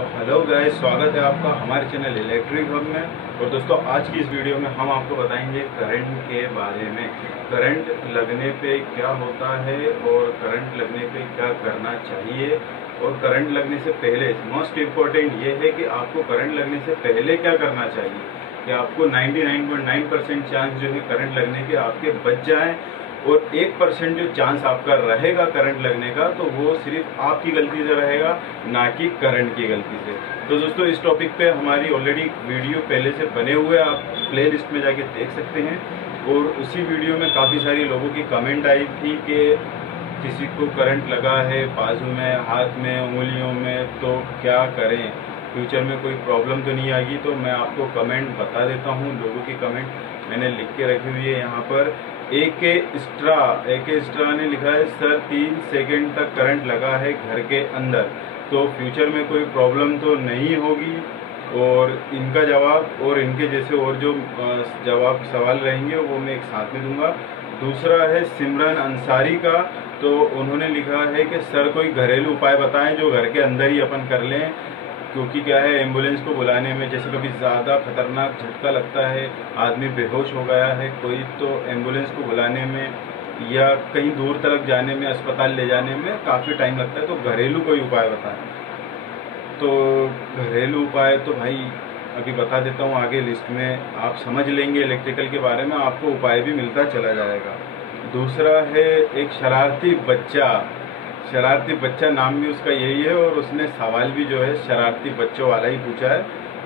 तो hello guys, स्वागत है आपका हमारे चैनल इलेक्ट्रिक हब में। और दोस्तों, आज की इस वीडियो में हम आपको बताएंगे करंट के बारे में। करंट लगने पे क्या होता है और करंट लगने पे क्या करना चाहिए, और करंट लगने से पहले मोस्ट इम्पोर्टेंट ये है कि आपको करंट लगने से पहले क्या करना चाहिए कि आपको 99.9% चांस जो है करंट लगने के आपके बच जाएं, और 1% जो चांस आपका रहेगा करंट लगने का, तो वो सिर्फ आपकी गलती से रहेगा, ना कि करंट की गलती से। तो दोस्तों, इस टॉपिक पे हमारी ऑलरेडी वीडियो पहले से बने हुए, आप प्लेलिस्ट में जाके देख सकते हैं। और उसी वीडियो में काफ़ी सारी लोगों की कमेंट आई थी कि किसी को करंट लगा है बाजू में, हाथ में, उंगलियों में, तो क्या करें, फ्यूचर में कोई प्रॉब्लम तो नहीं आएगी। तो मैं आपको कमेंट बता देता हूँ। लोगों की कमेंट मैंने लिख के रखी हुई है यहाँ पर। एक स्ट्रा ने लिखा है, सर 3 सेकंड तक करंट लगा है घर के अंदर, तो फ्यूचर में कोई प्रॉब्लम तो नहीं होगी। और इनका जवाब और इनके जैसे और जो जवाब सवाल रहेंगे वो मैं एक साथ में दूंगा। दूसरा है सिमरन अंसारी का, तो उन्होंने लिखा है कि सर कोई घरेलू उपाय बताएं जो घर के अंदर ही अपन कर लें, क्योंकि क्या है, एम्बुलेंस को बुलाने में जैसे कभी ज़्यादा खतरनाक झटका लगता है, आदमी बेहोश हो गया है कोई, तो एम्बुलेंस को बुलाने में या कहीं दूर तक जाने में, अस्पताल ले जाने में काफ़ी टाइम लगता है। तो घरेलू कोई उपाय बताएं। तो घरेलू उपाय तो भाई अभी बता देता हूँ, आगे लिस्ट में आप समझ लेंगे। इलेक्ट्रिकल के बारे में आपको उपाय भी मिलता चला जाएगा। दूसरा है एक शरारती बच्चा नाम भी उसका यही है, और उसने सवाल भी जो है शरारती बच्चों वाला ही पूछा है।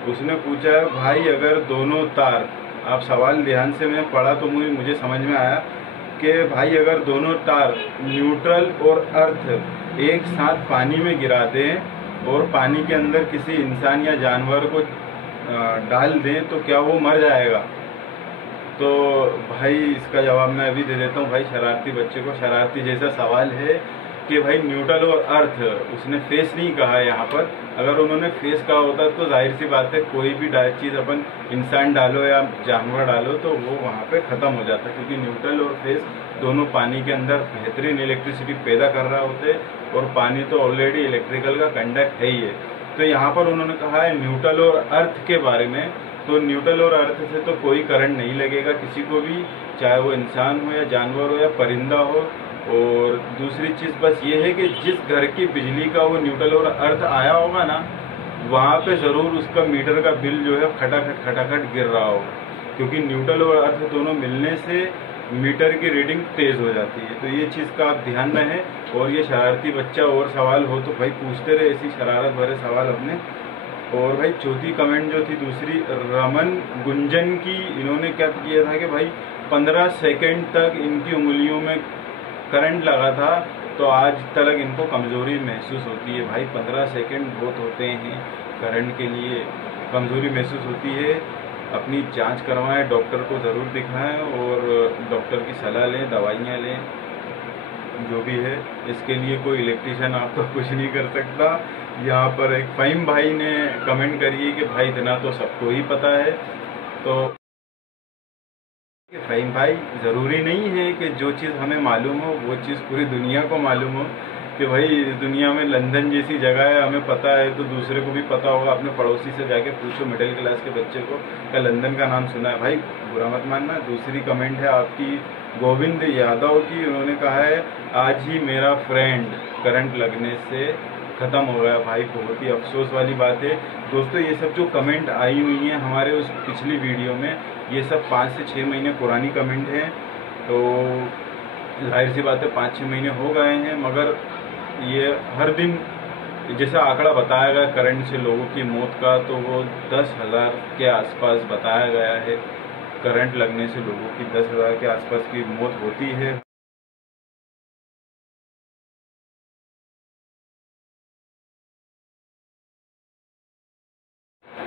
उसने पूछा है, भाई अगर दोनों तार, आप सवाल ध्यान से मैंने पढ़ा तो मुझे समझ में आया कि भाई अगर दोनों तार न्यूट्रल और अर्थ एक साथ पानी में गिरा दें और पानी के अंदर किसी इंसान या जानवर को डाल दें तो क्या वो मर जाएगा? तो भाई इसका जवाब मैं अभी दे देता हूँ। भाई शरारती बच्चे को शरारती जैसा सवाल है कि भाई न्यूट्रल और अर्थ, उसने फेस नहीं कहा है यहाँ पर। अगर उन्होंने फेस कहा होता तो जाहिर सी बात है, कोई भी चीज़ अपन इंसान डालो या जानवर डालो तो वो वहाँ पे ख़त्म हो जाता है, क्योंकि न्यूट्रल और फेस दोनों पानी के अंदर बेहतरीन इलेक्ट्रिसिटी पैदा कर रहा होते, और पानी तो ऑलरेडी इलेक्ट्रिकल का कंडक्ट है ही है। तो यहाँ पर उन्होंने कहा है न्यूट्रल और अर्थ के बारे में। तो न्यूट्रल और अर्थ से तो कोई करंट नहीं लगेगा किसी को भी, चाहे वो इंसान हो या जानवर हो या परिंदा हो। और दूसरी चीज़ बस ये है कि जिस घर की बिजली का वो न्यूट्रल और अर्थ आया होगा ना, वहाँ पे ज़रूर उसका मीटर का बिल जो है खटाखट गिर रहा होगा, क्योंकि न्यूट्रल और अर्थ दोनों मिलने से मीटर की रीडिंग तेज़ हो जाती है। तो ये चीज़ का आप ध्यान रहे। और ये शरारती बच्चा और सवाल हो तो भाई पूछते रहे ऐसी शरारत भरे सवाल अपने। और भाई चौथी कमेंट जो थी दूसरी, रमन गुंजन की, इन्होंने क्या किया था कि भाई 15 सेकंड तक इनकी उंगलियों में करंट लगा था, तो आज तक इनको कमज़ोरी महसूस होती है। भाई 15 सेकंड बहुत होते हैं करंट के लिए, कमज़ोरी महसूस होती है। अपनी जांच करवाएं, डॉक्टर को ज़रूर दिखाएं और डॉक्टर की सलाह लें, दवाइयाँ लें, जो भी है। इसके लिए कोई इलेक्ट्रिशियन आपका कुछ नहीं कर सकता। यहाँ पर एक फ़हीम भाई ने कमेंट करी है कि भाई इतना तो सबको ही पता है। तो फ़हीम भाई, ज़रूरी नहीं है कि जो चीज़ हमें मालूम हो वो चीज़ पूरी दुनिया को मालूम हो। कि भाई दुनिया में लंदन जैसी जगह है, हमें पता है तो दूसरे को भी पता होगा। अपने पड़ोसी से जाके पूछो, मिडिल क्लास के बच्चे को, क्या लंदन का नाम सुना है? भाई बुरा मत मानना। दूसरी कमेंट है आपकी गोविंद यादव की, उन्होंने कहा है, आज ही मेरा फ्रेंड करंट लगने से ख़त्म हो गया। भाई बहुत ही अफसोस वाली बात है दोस्तों। ये सब जो कमेंट आई हुई हैं हमारे उस पिछली वीडियो में, ये सब 5 से 6 महीने पुरानी कमेंट हैं। तो जाहिर सी बात है 5-6 महीने हो गए हैं, मगर ये हर दिन जैसा आंकड़ा बताया गया करंट से लोगों की मौत का, तो वो 10,000 के आसपास बताया गया है। करंट लगने से लोगों की 10,000 के आसपास की मौत होती है।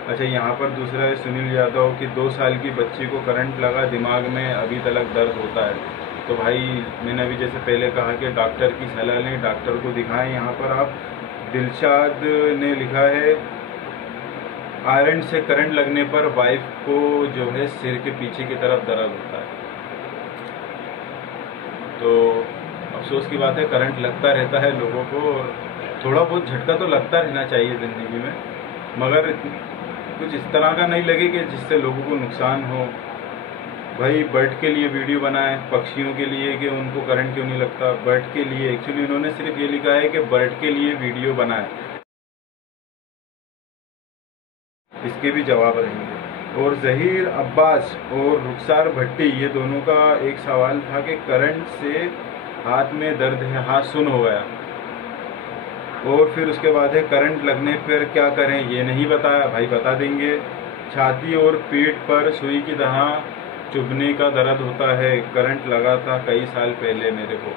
अच्छा, यहाँ पर दूसरा है सुनील यादव की, 2 साल की बच्ची को करंट लगा, दिमाग में अभी तक दर्द होता है। तो भाई मैंने अभी जैसे पहले कहा कि डॉक्टर की सलाह लें, डॉक्टर को दिखाएं। यहाँ पर आप दिलशाद ने लिखा है, आयरन से करंट लगने पर वाइफ को जो है सिर के पीछे की तरफ दर्द होता है। तो अफसोस की बात है, करंट लगता रहता है लोगों को, और थोड़ा बहुत झटका तो लगता रहना चाहिए ज़िंदगी में। मगर कुछ इस तरह का नहीं लगे कि जिससे लोगों को नुकसान हो। भाई बर्ड के लिए वीडियो बनाए, पक्षियों के लिए कि उनको करंट क्यों नहीं लगता, बर्ड के लिए। एक्चुअली उन्होंने सिर्फ ये लिखा है कि बर्ड के लिए वीडियो बनाए, इसके भी जवाब रहेंगे। और जहीर अब्बास और रुखसार भट्टी, ये दोनों का एक सवाल था कि करंट से हाथ में दर्द है, हाथ सुन्न हो गया। और फिर उसके बाद है करंट लगने पर क्या करें, ये नहीं बताया। भाई बता देंगे। छाती और पीठ पर सुई की तरह चुभने का दर्द होता है, करंट लगा था कई साल पहले मेरे को।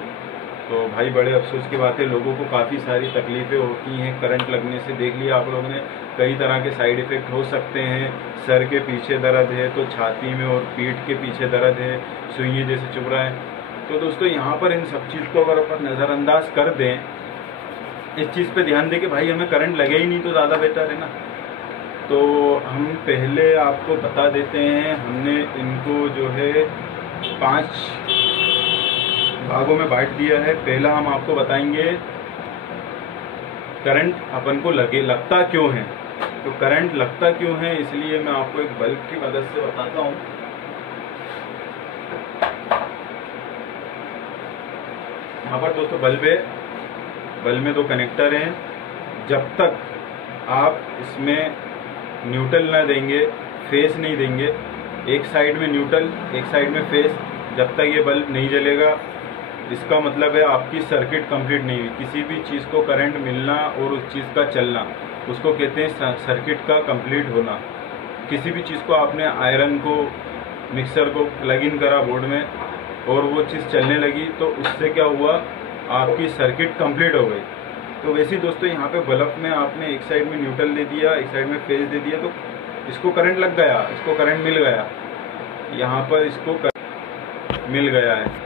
तो भाई बड़े अफसोस की बात है, लोगों को काफ़ी सारी तकलीफ़ें होती हैं करंट लगने से। देख लिया आप लोगों ने, कई तरह के साइड इफ़ेक्ट हो सकते हैं। सर के पीछे दर्द है तो छाती में और पीठ के पीछे दर्द है, सुइयां जैसे चुभ रहा है। तो दोस्तों यहाँ पर इन सब चीज़ को अगर अपन नज़रअंदाज कर दें, इस चीज़ पे ध्यान दें कि भाई हमें करंट लगे ही नहीं तो ज़्यादा बेहतर है ना। तो हम पहले आपको बता देते हैं, हमने इनको जो है 5 भागों में बांट दिया है। पहला हम आपको बताएंगे करंट अपन को लगता क्यों है। तो करंट लगता क्यों है, इसलिए मैं आपको एक बल्ब की मदद से बताता हूँ। यहाँ पर दोस्तों बल्ब है, बल्ब में 2 कनेक्टर हैं। जब तक आप इसमें न्यूट्रल ना देंगे, फेस नहीं देंगे, एक साइड में न्यूट्रल एक साइड में फेस, जब तक ये बल्ब नहीं जलेगा, इसका मतलब है आपकी सर्किट कंप्लीट नहीं हुई। किसी भी चीज़ को करंट मिलना और उस चीज़ का चलना, उसको कहते हैं सर्किट का कंप्लीट होना। किसी भी चीज़ को आपने आयरन को, मिक्सर को प्लग इन करा बोर्ड में और वो चीज़ चलने लगी, तो उससे क्या हुआ, आपकी सर्किट कंप्लीट हो गई। तो वैसे ही दोस्तों यहाँ पे बल्ब में आपने एक साइड में न्यूट्रल दे दिया, एक साइड में फेज दे दिया, तो इसको करंट लग गया, इसको करंट मिल गया, यहाँ पर इसको करंट मिल गया है।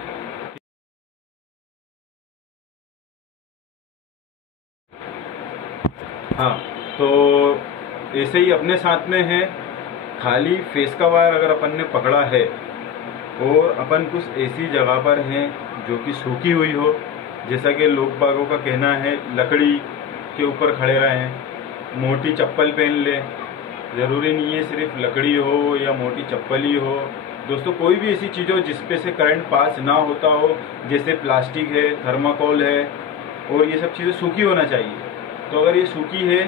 हाँ, तो ऐसे ही अपने साथ में है, खाली फेस का वायर अगर अपन ने पकड़ा है और अपन कुछ ऐसी जगह पर हैं जो कि सूखी हुई हो, जैसा कि लोग बागों का कहना है लकड़ी के ऊपर खड़े रहें, मोटी चप्पल पहन ले। ज़रूरी नहीं है सिर्फ लकड़ी हो या मोटी चप्पल ही हो दोस्तों, कोई भी ऐसी चीज़ हो जिसपे से करंट पास ना होता हो, जैसे प्लास्टिक है, थर्माकोल है, और ये सब चीज़ें सूखी होना चाहिए। तो अगर ये सूखी है,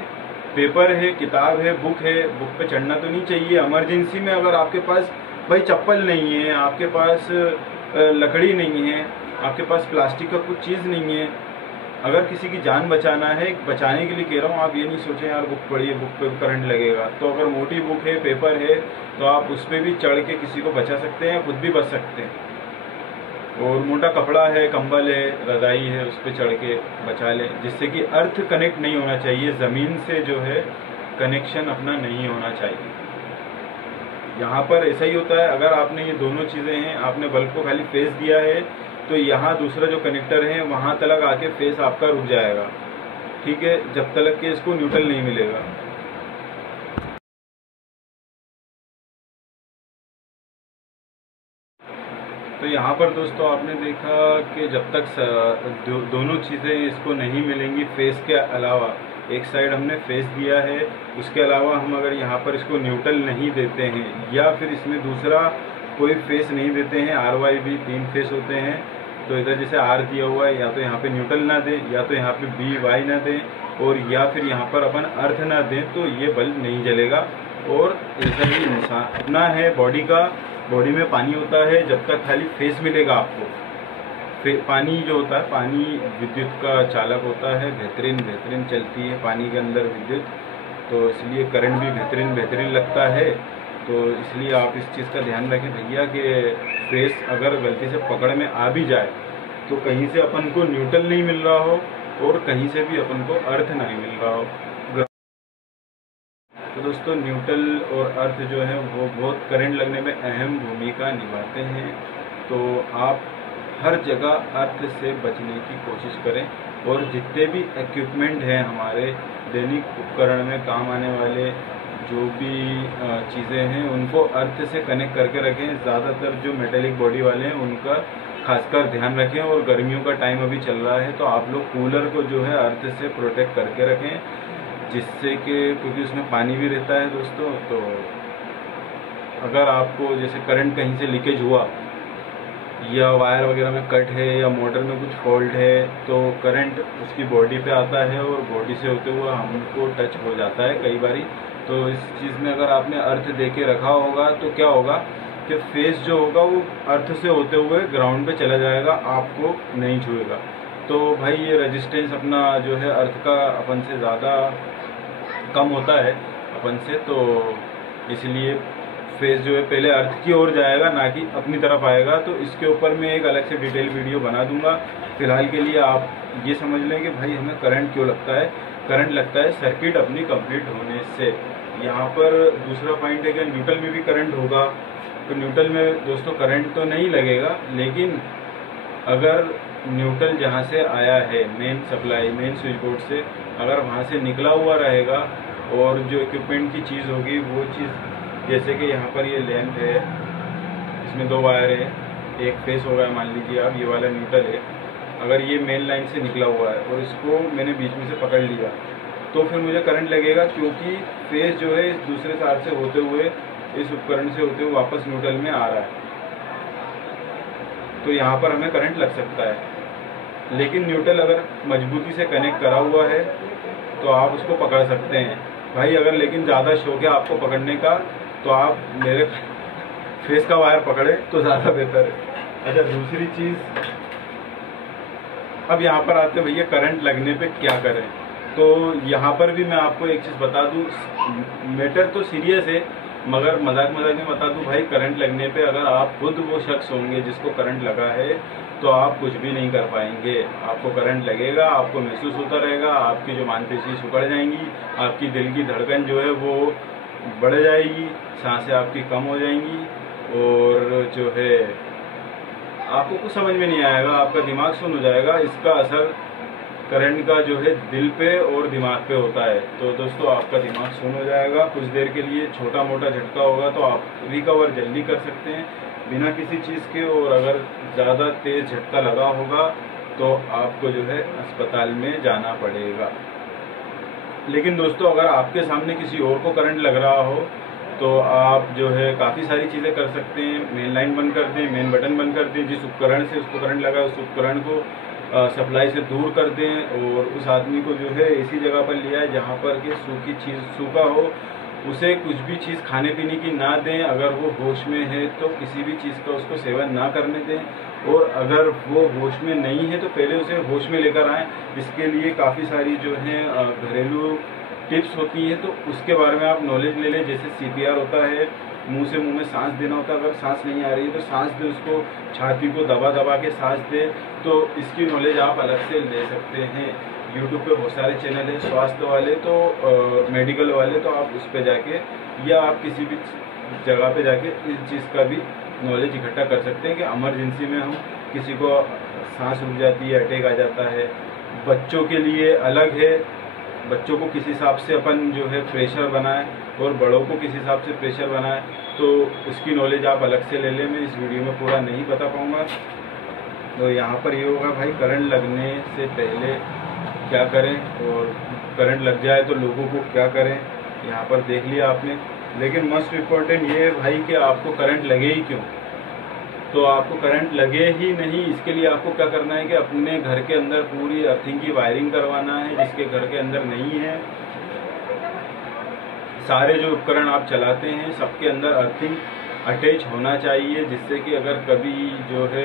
पेपर है, किताब है, बुक है, बुक पे चढ़ना तो नहीं चाहिए। इमरजेंसी में अगर आपके पास भाई चप्पल नहीं है, आपके पास लकड़ी नहीं है, आपके पास प्लास्टिक का कुछ चीज़ नहीं है, अगर किसी की जान बचाना है, बचाने के लिए कह रहा हूँ, आप ये नहीं सोचें यार बुक पढ़िए, बुक पे करंट लगेगा। तो अगर मोटी बुक है, पेपर है, तो आप उस पर भी चढ़ के किसी को बचा सकते हैं, खुद भी बच सकते हैं। और मोटा कपड़ा है, कंबल है, रज़ाई है, उस पर चढ़ के बचा लें, जिससे कि अर्थ कनेक्ट नहीं होना चाहिए, ज़मीन से जो है कनेक्शन अपना नहीं होना चाहिए। यहाँ पर ऐसा ही होता है, अगर आपने ये दोनों चीज़ें हैं, आपने बल्ब को खाली फेस दिया है, तो यहाँ दूसरा जो कनेक्टर है वहाँ तक आके फेस आपका रुक जाएगा, ठीक है, जब तक कि इसको न्यूट्रल नहीं मिलेगा। तो यहाँ पर दोस्तों आपने देखा कि जब तक दोनों चीज़ें इसको नहीं मिलेंगी, फेस के अलावा, एक साइड हमने फेस दिया है, उसके अलावा हम अगर यहाँ पर इसको न्यूट्रल नहीं देते हैं या फिर इसमें दूसरा कोई फेस नहीं देते हैं, RYB 3 फेस होते हैं, तो इधर जैसे R दिया हुआ है, या तो यहाँ पे न्यूट्रल ना दें, या तो यहाँ पे BY ना दें, और या फिर यहाँ पर अपन अर्थ ना दें, तो ये बल्ब नहीं जलेगा। और ऐसा ही इंसान अपना है, बॉडी का, बॉडी में पानी होता है, जब तक खाली फेस मिलेगा आपको, पानी जो होता है, पानी विद्युत का चालक होता है, बेहतरीन चलती है पानी के अंदर विद्युत, तो इसलिए करंट भी बेहतरीन लगता है। तो इसलिए आप इस चीज़ का ध्यान रखें भैया कि फेस अगर गलती से पकड़ में आ भी जाए, तो कहीं से अपन को न्यूट्रल नहीं मिल रहा हो और कहीं से भी अपन को अर्थ नहीं मिल रहा हो। तो दोस्तों न्यूट्रल और अर्थ जो है वो बहुत करंट लगने में अहम भूमिका निभाते हैं। तो आप हर जगह अर्थ से बचने की कोशिश करें, और जितने भी इक्विपमेंट हैं हमारे दैनिक उपकरण में काम आने वाले जो भी चीज़ें हैं, उनको अर्थ से कनेक्ट करके रखें। ज़्यादातर जो मेटेलिक बॉडी वाले हैं उनका खासकर ध्यान रखें, और गर्मियों का टाइम अभी चल रहा है, तो आप लोग कूलर को जो है अर्थ से प्रोटेक्ट करके रखें। जिससे कि क्योंकि उसमें पानी भी रहता है दोस्तों, तो अगर आपको जैसे करंट कहीं से लीकेज हुआ या वायर वगैरह में कट है या मोटर में कुछ फॉल्ट है, तो करंट उसकी बॉडी पे आता है और बॉडी से होते हुए हमको टच हो जाता है कई बारी। तो इस चीज़ में अगर आपने अर्थ दे के रखा होगा तो क्या होगा कि फेस जो होगा वो अर्थ से होते हुए ग्राउंड पे चला जाएगा, आपको नहीं छुएगा। तो भाई ये रेजिस्टेंस अपना जो है अर्थ का अपन से ज़्यादा कम होता है अपन से, तो इसलिए फेस जो है पहले अर्थ की ओर जाएगा ना कि अपनी तरफ आएगा। तो इसके ऊपर मैं एक अलग से डिटेल वीडियो बना दूंगा। फिलहाल के लिए आप ये समझ लें कि भाई हमें करंट क्यों लगता है। करंट लगता है सर्किट अपनी कंप्लीट होने से। यहाँ पर दूसरा पॉइंट है कि न्यूट्रल में भी करंट होगा। तो न्यूट्रल में दोस्तों करंट तो नहीं लगेगा, लेकिन अगर न्यूट्रल जहाँ से आया है main supply main switch board से, अगर वहाँ से निकला हुआ रहेगा और जो इक्विपमेंट की चीज़ होगी वो चीज़, जैसे कि यहाँ पर ये लैंप है, इसमें 2 वायर है, एक फेस होगा मान लीजिए आप, ये वाला न्यूट्रल है। अगर ये मेन लाइन से निकला हुआ है और इसको मैंने बीच में से पकड़ लिया तो फिर मुझे करंट लगेगा, क्योंकि फेस जो है इस दूसरे तार से होते हुए इस उपकरण से होते हुए वापस न्यूट्रल में आ रहा है। तो यहाँ पर हमें करंट लग सकता है। लेकिन न्यूट्रल अगर मजबूती से कनेक्ट करा हुआ है तो आप उसको पकड़ सकते हैं भाई। अगर लेकिन ज़्यादा शौक है आपको पकड़ने का तो आप मेरे फेस का वायर पकड़े तो ज़्यादा बेहतर है। अच्छा, दूसरी चीज़, अब यहाँ पर आते भैया करंट लगने पे क्या करें। तो यहाँ पर भी मैं आपको एक चीज़ बता दूँ, मैटर तो सीरियस है, मगर मजाक मजाक में बता दूँ भाई, करंट लगने पे अगर आप खुद वो शख्स होंगे जिसको करंट लगा है तो आप कुछ भी नहीं कर पाएंगे। आपको करंट लगेगा, आपको महसूस होता रहेगा, आपकी जो मांसपेशी सिकुड़ जाएंगी, आपकी दिल की धड़कन जो है वो बढ़ जाएगी, सांसें आपकी कम हो जाएंगी, और जो है आपको कुछ समझ में नहीं आएगा, आपका दिमाग सुन्न हो जाएगा। इसका असर करंट का जो है दिल पे और दिमाग पे होता है। तो दोस्तों आपका दिमाग सुन्न हो जाएगा कुछ देर के लिए, छोटा मोटा झटका होगा तो आप रिकवर जल्दी कर सकते हैं बिना किसी चीज़ के, और अगर ज़्यादा तेज़ झटका लगा होगा तो आपको जो है अस्पताल में जाना पड़ेगा। लेकिन दोस्तों अगर आपके सामने किसी और को करंट लग रहा हो तो आप जो है काफ़ी सारी चीज़ें कर सकते हैं। मेन लाइन बंद कर दें, मेन बटन बंद कर दें, जिस उपकरण से उसको करंट लगा उस उपकरण को सप्लाई से दूर कर दें, और उस आदमी को जो है ऐसी जगह पर लिया है जहाँ पर कि सूखी चीज़ सूखा हो, उसे कुछ भी चीज़ खाने पीने की ना दें। अगर वो होश में है तो किसी भी चीज़ का उसको सेवन ना करने दें, और अगर वो होश में नहीं है तो पहले उसे होश में लेकर आएँ। इसके लिए काफ़ी सारी जो है घरेलू टिप्स होती हैं, तो उसके बारे में आप नॉलेज ले लें। जैसे CPR होता है, मुंह से मुंह में सांस देना होता है। अगर सांस नहीं आ रही है तो सांस दे, उसको छाती को दबा दबा के सांस दे। तो इसकी नॉलेज आप अलग से ले सकते हैं। यूट्यूब पे बहुत सारे चैनल हैं स्वास्थ्य वाले, तो मेडिकल वाले, तो आप उस पर जाके या आप किसी भी जगह पे जाके इस चीज़ का भी नॉलेज इकट्ठा कर सकते हैं कि इमरजेंसी में हम किसी को सांस रुक जाती है, अटैक आ जाता है। बच्चों के लिए अलग है, बच्चों को किस हिसाब से अपन जो है प्रेशर बनाए और बड़ों को किस हिसाब से प्रेशर बनाए, तो उसकी नॉलेज आप अलग से ले लें। मैं इस वीडियो में पूरा नहीं बता पाऊँगा। तो यहाँ पर ये होगा भाई, करंट लगने से पहले क्या करें और करंट लग जाए तो लोगों को क्या करें, यहाँ पर देख लिया आपने। लेकिन मोस्ट इम्पोर्टेंट ये है भाई कि आपको करंट लगे ही क्यों। तो आपको करंट लगे ही नहीं, इसके लिए आपको क्या करना है कि अपने घर के अंदर पूरी अर्थिंग की वायरिंग करवाना है। जिसके घर के अंदर नहीं है, सारे जो उपकरण आप चलाते हैं सबके अंदर अर्थिंग अटैच होना चाहिए, जिससे कि अगर कभी जो है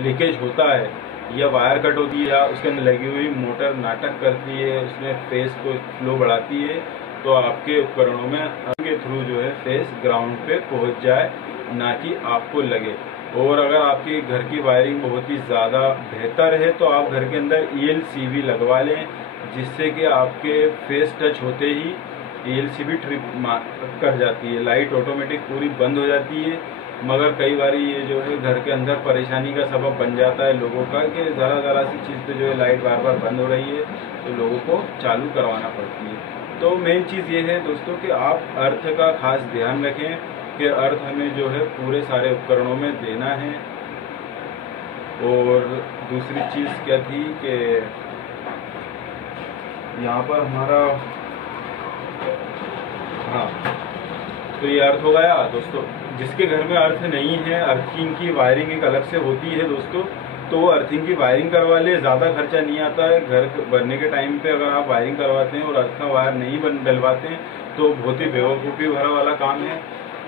लीकेज होता है या वायर कट होती है या उसके अंदर लगी हुई मोटर नाटक करती है, उसमें फेस को फ्लो बढ़ाती है, तो आपके उपकरणों में के थ्रू जो है फेस ग्राउंड पे पहुंच जाए, ना कि आपको लगे। और अगर आपके घर की वायरिंग बहुत ही ज़्यादा बेहतर है तो आप घर के अंदर ELCV लगवा लें, जिससे कि आपके फेस टच होते ही ELCV ट्रिप कर जाती है, लाइट ऑटोमेटिक पूरी बंद हो जाती है। मगर कई बार ये जो है घर के अंदर परेशानी का सबब बन जाता है लोगों का, कि ज़रा सी चीज़ पे जो है लाइट बार बार बंद हो रही है, तो लोगों को चालू करवाना पड़ती है। तो मेन चीज़ ये है दोस्तों कि आप अर्थ का खास ध्यान रखें कि अर्थ हमें जो है पूरे सारे उपकरणों में देना है। और दूसरी चीज़ क्या थी कि यहाँ पर हमारा हाँ, तो ये अर्थ हो गया दोस्तों। जिसके घर में अर्थ नहीं है, अर्थिंग की वायरिंग एक अलग से होती है दोस्तों, तो वो अर्थिंग की वायरिंग करवा ले, ज़्यादा खर्चा नहीं आता है। घर बनने के टाइम पे अगर आप वायरिंग करवाते हैं और अर्थ का वायर नहीं डलवाते हैं तो बहुत ही बेवकूफ़ी भरा वाला काम है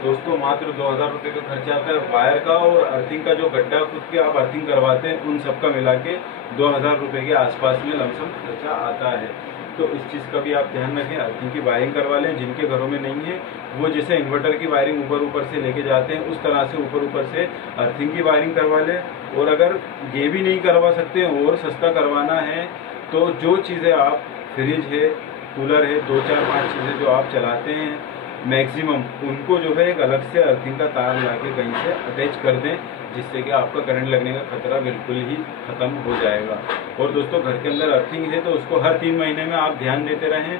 दोस्तों। मात्र 2000 रुपये का खर्चा आता है वायर का, और अर्थिंग का जो गड्ढा खुद के आप अर्थिंग करवाते हैं उन सब का मिला के 2000 रुपये के आसपास में लमसम खर्चा आता है। तो इस चीज़ का भी आप ध्यान रखें, अर्थिंग की वायरिंग करवा लें। जिनके घरों में नहीं है वो जैसे इन्वर्टर की वायरिंग ऊपर से लेके जाते हैं उस तरह से ऊपर से अर्थिंग की वायरिंग करवा लें। और अगर ये भी नहीं करवा सकते और सस्ता करवाना है तो जो चीज़ें आप, फ्रिज है, कूलर है, 2-4-5 चीज़ें जो आप चलाते हैं मैक्सिमम, उनको जो है एक अलग से अर्थिंग का तार ला के कहीं से अटैच कर दें, जिससे कि आपका करंट लगने का खतरा बिल्कुल ही ख़त्म हो जाएगा। और दोस्तों घर के अंदर अर्थिंग है तो उसको हर 3 महीने में आप ध्यान देते रहें,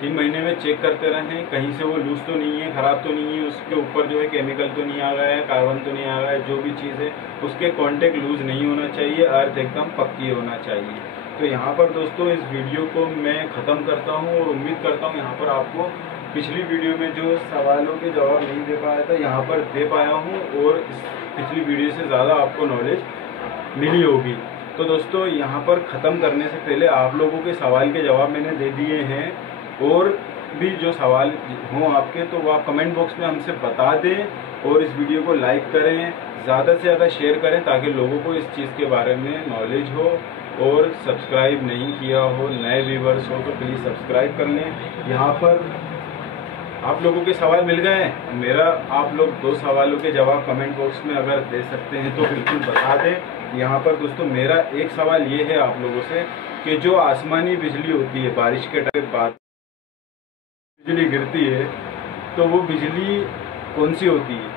3 महीने में चेक करते रहें कहीं से वो लूज तो नहीं है, ख़राब तो नहीं है, उसके ऊपर जो है केमिकल तो नहीं आ गया है, कार्बन तो नहीं आ गया है, जो भी चीज़ है उसके कॉन्टेक्ट लूज नहीं होना चाहिए, अर्थ एकदम पक्की होना चाहिए। तो यहाँ पर दोस्तों इस वीडियो को मैं ख़त्म करता हूँ और उम्मीद करता हूँ यहाँ पर आपको पिछली वीडियो में जो सवालों के जवाब नहीं दे पाया था यहाँ पर दे पाया हूँ, और इस पिछली वीडियो से ज़्यादा आपको नॉलेज मिली होगी। तो दोस्तों यहाँ पर ख़त्म करने से पहले आप लोगों के सवाल के जवाब मैंने दे दिए हैं, और भी जो सवाल हों आपके तो वो आप कमेंट बॉक्स में हमसे बता दें, और इस वीडियो को लाइक करें, ज़्यादा से ज़्यादा शेयर करें ताकि लोगों को इस चीज़ के बारे में नॉलेज हो। और सब्सक्राइब नहीं किया हो, नए व्यूवर्स हो तो प्लीज़ सब्सक्राइब कर लें। यहाँ पर आप लोगों के सवाल मिल गए हैं, मेरा आप लोग 2 सवालों के जवाब कमेंट बॉक्स में अगर दे सकते हैं तो बिल्कुल बता दें। यहाँ पर दोस्तों मेरा एक सवाल ये है आप लोगों से कि जो आसमानी बिजली होती है, बारिश के टाइम बाद बिजली गिरती है तो वो बिजली कौन सी होती है?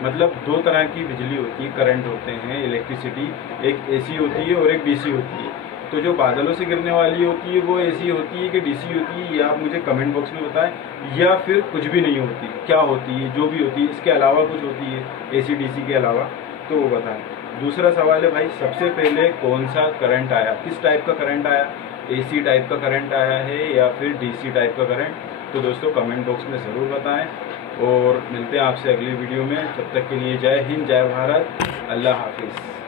मतलब 2 तरह की बिजली होती है, करंट होते हैं, इलेक्ट्रिसिटी, एक एसी होती है और एक डीसी होती है। तो जो बादलों से गिरने वाली होती है वो एसी होती है कि डीसी होती है, ये आप मुझे कमेंट बॉक्स में बताएं। या फिर कुछ भी नहीं होती, क्या होती है, जो भी होती है इसके अलावा कुछ होती है एसी डीसी के अलावा, तो वो बताएं। दूसरा सवाल है भाई, सबसे पहले कौन सा करंट आया, किस टाइप का करंट आया, एसी टाइप का करंट आया है या फिर डीसी टाइप का करंट? तो दोस्तों कमेंट बॉक्स में ज़रूर बताएं, और मिलते हैं आपसे अगली वीडियो में। तब तक के लिए जय हिंद, जय भारत, अल्लाह हाफिज़।